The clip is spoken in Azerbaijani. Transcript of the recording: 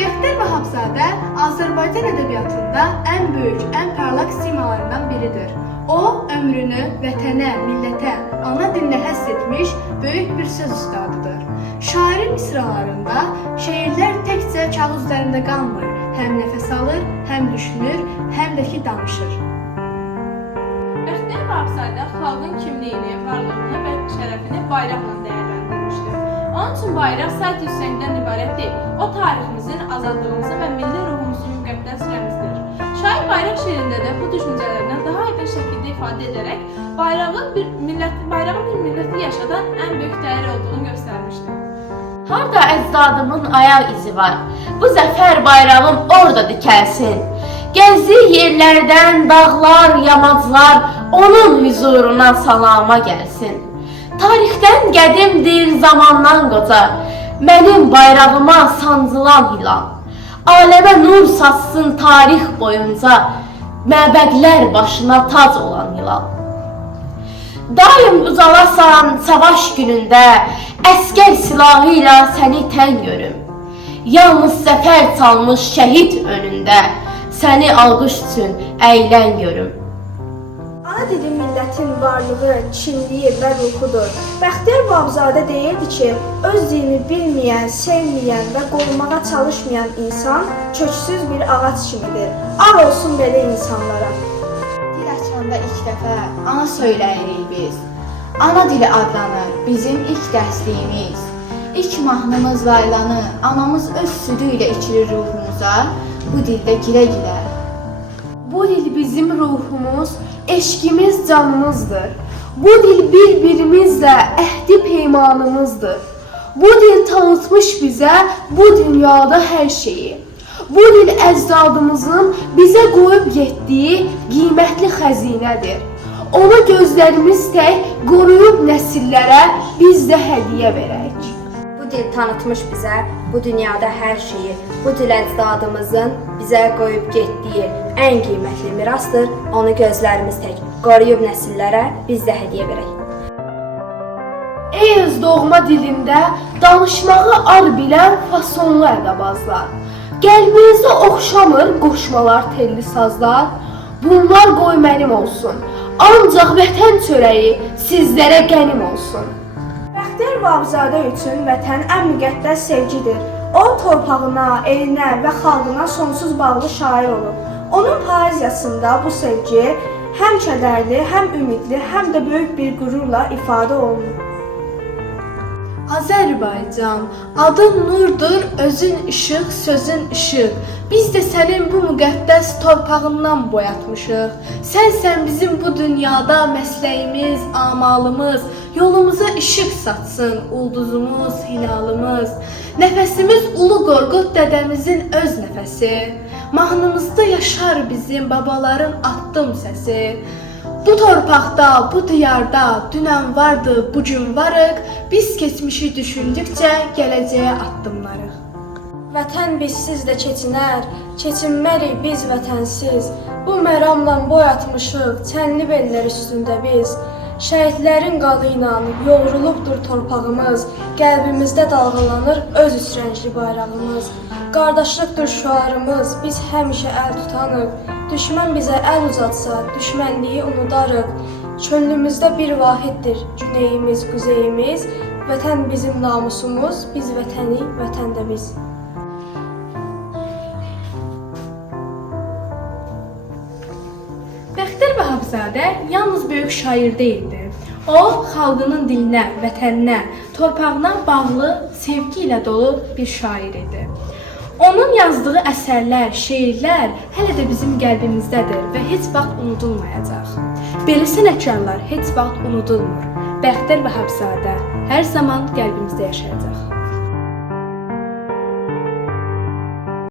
Bəxtiyar Vahabzadə Azərbaycan ədəbiyyatında ən böyük, ən parlaq simalarından biridir. O, ömrünü vətənə, millətə, ana dilinə həsr etmiş böyük bir söz ustadıdır. Şairin misralarında şeirlər təkcə kağız üzərində qalmır, həm nəfəs alır, həm düşünür, həm də ki danışır. Bəxtiyar Vahabzadə xalqın kimliyini, varlığını və şərəfini bayraqla dəyərləndirmişdir. Onun üçün bayraq sadəcə üstəngdən ibarət deyil, o tariximizin, azadlığımızın və milli ruhumuzun müqəddəs rəmzidir. Şair bayraq şeirində də bu düşüncələrini daha aydın şəkildə ifadə edərək bayrağın bir milləti yaşadan ən böyük dəyər olduğunu göstərmişdir. Harda əcdadımın ayaq izi var, bu zəfər bayrağım orada dikəlsin. Gəzdiyi yerlərdən dağlar, yamaclar onun huzuruna salama gəlsin. Tarixdən qədimdir, zamandan qoca, mənim bayrağıma sancılan hilal. Aləmə nur saçsın tarix boyunca, məbədlər başına tac olan hilal. Daim uzalasan savaş günündə, əskər silahı ilə səni tən görüm. Yalnız zəfər çalmış şəhid önündə, səni alqış üçün əylən görüm. Ana dili millətin varlığı, kimliyi və ruhudur. Bəxtiyar Vahabzadə deyirdi ki, öz dilini bilməyən, sevməyən və qorumağa çalışmayan insan köksüz bir ağac kimidir. Ağ olsun belə insanlara. Dil açanda ilk dəfə ana söyləyirik biz. Ana dili adlanır bizim ilk dərsliyimiz. İlk mahnımız laylanı anamız öz südü ilə içirir ruhumuza, bu dildə gilə-gilə. Bu dil bizim ruhumuz, eşkimiz canımızdır. Bu dil bir-birimizlə əhdi peymanımızdır. Bu dil tanıtmış bizə bu dünyada hər şeyi. Bu dil əcdadımızın bizə qoyub getdiyi qiymətli xəzinədir. Onu gözlərimiz tək qoruyub nəsillərə biz də hədiyyə verək. Bu dil tanıtmış bizə bu dünyada hər şeyi. Bu dil əcdadımızın bizə qoyub getdiyi ən qiymətli mirasdır. Onu gözlərimiz tək qoruyub nəsillərə biz də hədiyyə verək. Ey öz doğma dilində danışmağı ar bilən fasonlu ədəbazlar. Qəlbinizdə oxşamır qoşmalar telli sazlar. Bunlar qoy mənim olsun. Ancaq vətən çörəyi sizlərə qənim olsun. Bəxtiyar Vahabzadə üçün vətən ən müqəddəs sevgidir. O, torpağına, elinə və xalqına sonsuz bağlı şair olub. Onun poeziyasında bu sevgi həm kədərli, həm ümidli, həm də böyük bir qürurla ifadə olunur. Azərbaycan, adın nurdur, özün işıq, sözün işıq. Biz də sənin bu müqəddəs torpağından boyatmışıq. Sənsən bizim bu dünyada məsləyimiz, amalımız, yolumuza işıq saçsın, ulduzumuz, hilalımız. Nəfəsimiz Ulu Qorqud dədəmizin öz nəfəsi. Mahnımızda yaşar bizim babaların addım səsi. Bu torpaqda, bu diyarda dünən vardı, bugün varıq. Biz keçmişi düşündükcə gələcəyə addımlarıq. Vətən bizsiz də keçinər, keçinmərik biz vətənsiz. Bu məramla boyatmışıq çənli bellər üstündə biz. Şəhidlərin qanı ilə yoğrulubdur torpağımız. Qəlbimizdə dalğalanır öz üsrəngli bayrağımız. Qardaşlıqdır şüarımız, biz həmişə əl tutanıq. Düşmən bizə əl uzatsa, düşmənliyi unudarıq. Könlümüzdə bir vahiddir güneyimiz, quzeyimiz. Vətən bizim namusumuz, biz vətəni, vətən də biz. Bəxtiyar Vahabzadə yalnız böyük şair deyildi. O, xalqının dilinə, vətəninə, torpağına bağlı, sevgi ilə dolu bir şair idi. Onun yazdığı əsərlər, şeirlər hələ də bizim qəlbimizdədir və heç vaxt unudulmayacaq. Belə sənətkarlar heç vaxt unudulmur. Bəxtiyar Vahabzadə hər zaman qəlbimizdə yaşayacaq.